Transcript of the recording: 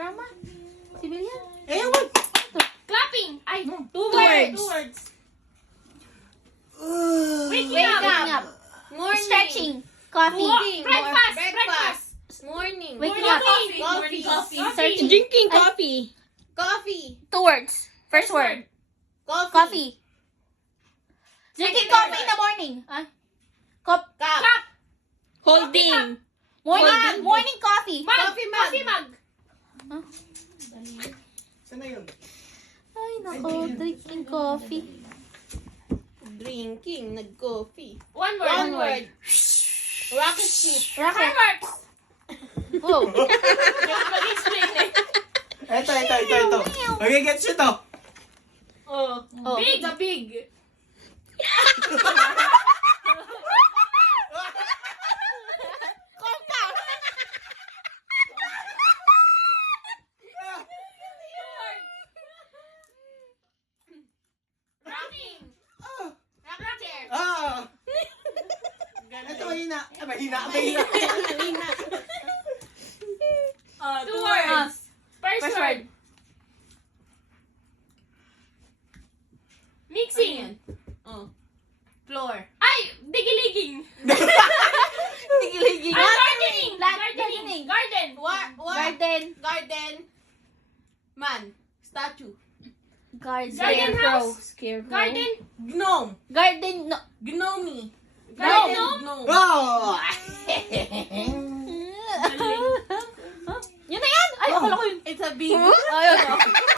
Grandma? Civilian? Ewan! Clapping. Ay, Two words. words. Two words. Waking Waking up. Morning. Stretching. Coffee. Eating. Breakfast. Breakfast. Morning. Waking Morning up. coffee. Coffee. Morning coffee. Searching. Drinking Ay. coffee. Coffee. 2 words. First word. Coffee. Coffee. Drinking coffee in the morning. Ah. Cup. Cup. Holding. Morning. Morning coffee. Mug. Coffee mug. Coffee mug. Saan na yun? Ay, nako. Drinking coffee. Drinking. Nag-coffee. One word. One word. Rocket ship. Rocket. Fireworks. Wow. Mag-explain eh. Ito. Okay, gets you to. Oh. Oh. Big. The big. Rocking. Rocking chair. Ah! Ito, mahina. Mahina. Two words. First word. Mixing. Oh. Floor. Ay, digiliging. Tigiligi. Gardening. Gardening. Garden. Garden. Garden. Man. Statue. Garden. Garden house. Scarecrow. Garden. Gnome. Garden. No. Gnomey. Garden. Gnome. Oh! Yun na yan! Ay, akala ko yun. It's a big. Ayun.